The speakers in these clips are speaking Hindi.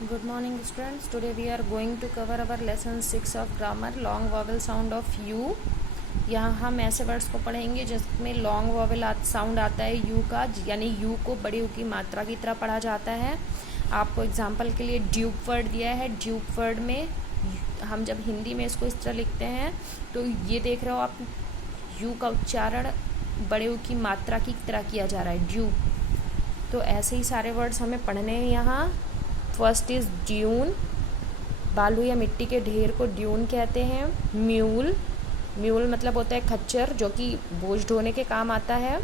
Good morning students. Today we are going to cover our lesson 6 of grammar long vowel sound of U. यहाँ हम ऐसे वर्ड्स को पढ़ेंगे जिसमें लॉन्ग वॉवेल साउंड आता है यू का, यानी यू को बड़ी यू की मात्रा की तरह पढ़ा जाता है। आपको एग्जांपल के लिए ड्यूप वर्ड दिया है। ड्यूप वर्ड में हम जब हिंदी में इसको इस तरह लिखते हैं तो ये देख रहे हो आप, यू का उच्चारण बड़े यू की मात्रा की तरह किया जा रहा है, ड्यूप। तो ऐसे ही सारे वर्ड्स हमें पढ़ने हैं यहाँ। फर्स्ट इज ड्यून, बालू या मिट्टी के ढेर को ड्यून कहते हैं। म्यूल, म्यूल मतलब होता है खच्चर जो कि बोझ ढोने के काम आता है।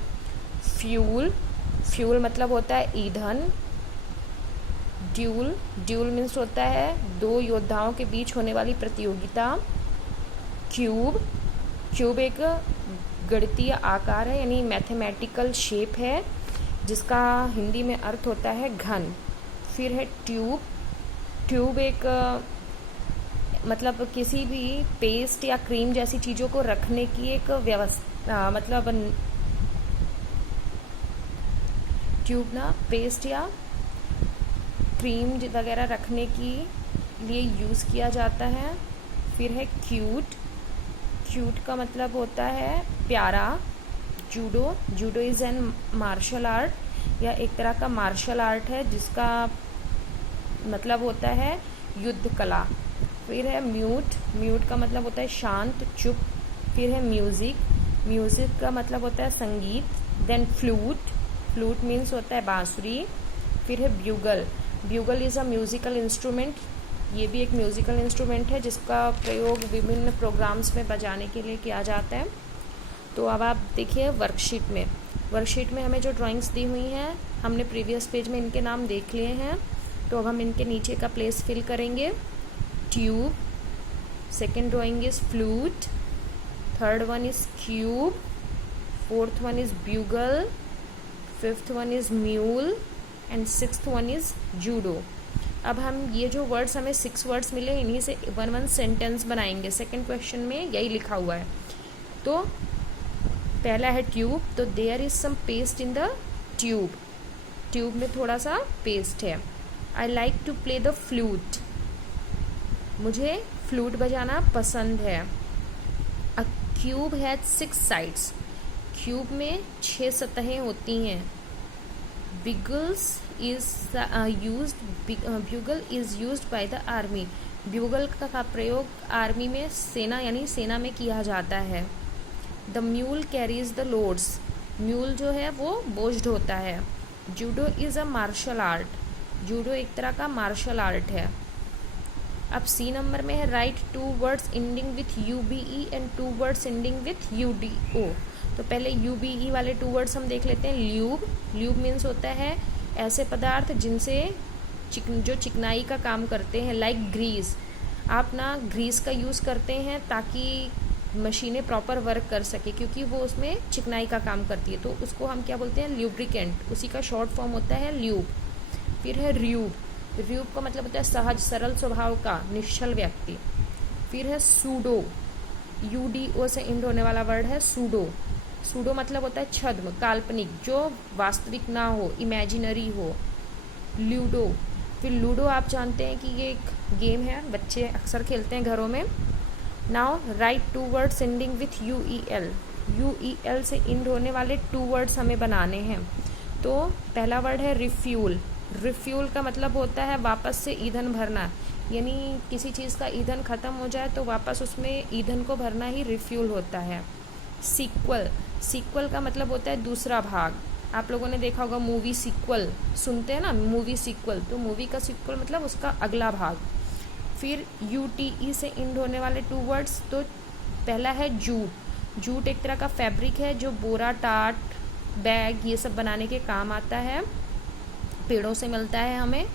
फ्यूल, फ्यूल मतलब होता है ईंधन। ड्यूल, ड्यूल मीन्स होता है दो योद्धाओं के बीच होने वाली प्रतियोगिता। क्यूब, क्यूब एक गणितीय आकार है यानी मैथमेटिकल शेप है जिसका हिंदी में अर्थ होता है घन। फिर है ट्यूब, ट्यूब एक मतलब किसी भी पेस्ट या क्रीम जैसी चीज़ों को रखने की एक व्यवस्था, मतलब ट्यूब ना पेस्ट या क्रीम वगैरह रखने के लिए यूज़ किया जाता है। फिर है क्यूट, क्यूट का मतलब होता है प्यारा। Judo, judo is an martial art या एक तरह का मार्शल आर्ट है जिसका मतलब होता है युद्ध कला। फिर है म्यूट, म्यूट का मतलब होता है शांत, चुप। फिर है म्यूज़िक, म्यूज़िक का मतलब होता है संगीत। देन फ्लूट, फ्लूट मीन्स होता है बांसुरी। फिर है bugle, bugle is a musical instrument, ये भी एक म्यूज़िकल इंस्ट्रूमेंट है जिसका प्रयोग विभिन्न प्रोग्राम्स में बजाने के लिए किया जाता है। तो अब आप देखिए वर्कशीट में, वर्कशीट में हमें जो ड्राइंग्स दी हुई हैं हमने प्रीवियस पेज में इनके नाम देख लिए हैं, तो अब हम इनके नीचे का प्लेस फिल करेंगे। Tube, second drawing is flute, third one is cube, fourth one is bugle, fifth one is mule and sixth one is judo. अब हम ये जो वर्ड्स हमें 6 वर्ड्स मिले इन्हीं से वन सेंटेंस बनाएंगे। सेकेंड क्वेश्चन में यही लिखा हुआ है। तो पहला है ट्यूब, तो there is some paste in the tube, tube में थोड़ा सा पेस्ट है। I like to play the flute, मुझे फ्लूट बजाना पसंद है। A cube has 6 sides, cube में 6 सतहें होती हैं। Bugles is bugle is used by the army, bugle का प्रयोग आर्मी में सेना यानी सेना में किया जाता है। The mule carries the loads, mule जो है वो बोझ ढोता है। Judo is a martial art, judo एक तरह का मार्शल आर्ट है। अब सी नंबर में है right 2 words ending with UBE and 2 words ending with UDO। तो पहले UBE वाले 2 वर्ड्स हम देख लेते हैं। ल्यूब, ल्यूब मीन्स होता है ऐसे पदार्थ जिनसे जो चिकनाई का काम करते हैं, लाइक ग्रीस। आप ना ग्रीस का यूज़ करते हैं ताकि मशीनें प्रॉपर वर्क कर सके क्योंकि वो उसमें चिकनाई का काम करती है, तो उसको हम क्या बोलते हैं, ल्यूब्रिकेंट, उसी का शॉर्ट फॉर्म होता है ल्यूब। फिर है र्यूब, र्यूब का मतलब होता है सहज सरल स्वभाव का निश्चल व्यक्ति। फिर है सूडो, UDO से इंड होने वाला वर्ड है सूडो, सूडो मतलब होता है छद्म, काल्पनिक, जो वास्तविक ना हो, इमेजिनरी हो। लूडो, फिर लूडो आप जानते हैं कि ये एक गेम है, बच्चे अक्सर खेलते हैं घरों में। Now right 2 words ending with UEL, UEL से इंड होने वाले 2 वर्ड्स हमें बनाने हैं। तो पहला वर्ड है रिफ्यूल, रिफ्यूल का मतलब होता है वापस से ईंधन भरना, यानी किसी चीज़ का ईंधन ख़त्म हो जाए तो वापस उसमें ईंधन को भरना ही रिफ्यूल होता है। सीक्वल, सीक्वल का मतलब होता है दूसरा भाग। आप लोगों ने देखा होगा मूवी सीक्वल, सुनते हैं ना मूवी सीक्वल, तो मूवी का सीक्वल मतलब उसका अगला भाग। फिर UTE से इंड होने वाले 2 वर्ड्स, तो पहला है जूट, जूट एक तरह का फैब्रिक है जो बोरा, टाट, बैग ये सब बनाने के काम आता है, पेड़ों से मिलता है हमें।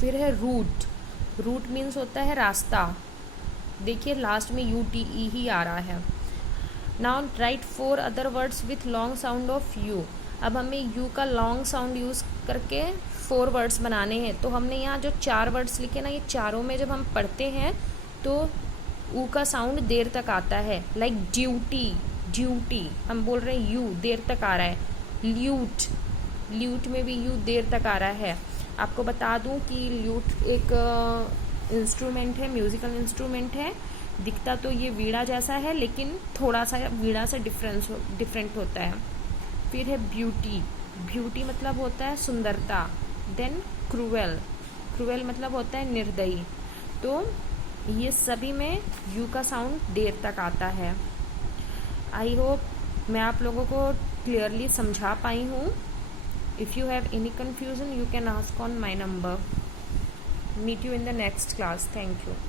फिर है रूट, रूट मीन्स होता है रास्ता, देखिए लास्ट में UTE ही आ रहा है। Now right 4 other words with long sound of you, अब हमें यू का लॉन्ग साउंड यूज़ करके 4 वर्ड्स बनाने हैं। तो हमने यहाँ जो 4 वर्ड्स लिखे ना, ये चारों में जब हम पढ़ते हैं तो ऊ का साउंड देर तक आता है, लाइक ड्यूटी, ड्यूटी हम बोल रहे हैं यू देर तक आ रहा है। ल्यूट, ल्यूट में भी यू देर तक आ रहा है। आपको बता दूं कि ल्यूट एक इंस्ट्रूमेंट है, म्यूजिकल इंस्ट्रूमेंट है। दिखता तो ये वीणा जैसा है, लेकिन थोड़ा सा वीणा से डिफरेंट होता है। फिर है ब्यूटी। ब्यूटी मतलब होता है सुंदरता। Then cruel. क्रूएल मतलब होता है निर्दयी। तो ये सभी में यू का साउंड देर तक आता है। आई होप मैं आप लोगों को क्लियरली समझा पाई हूँ। If you have any confusion, you can ask on my number. Meet you in the next class. Thank you.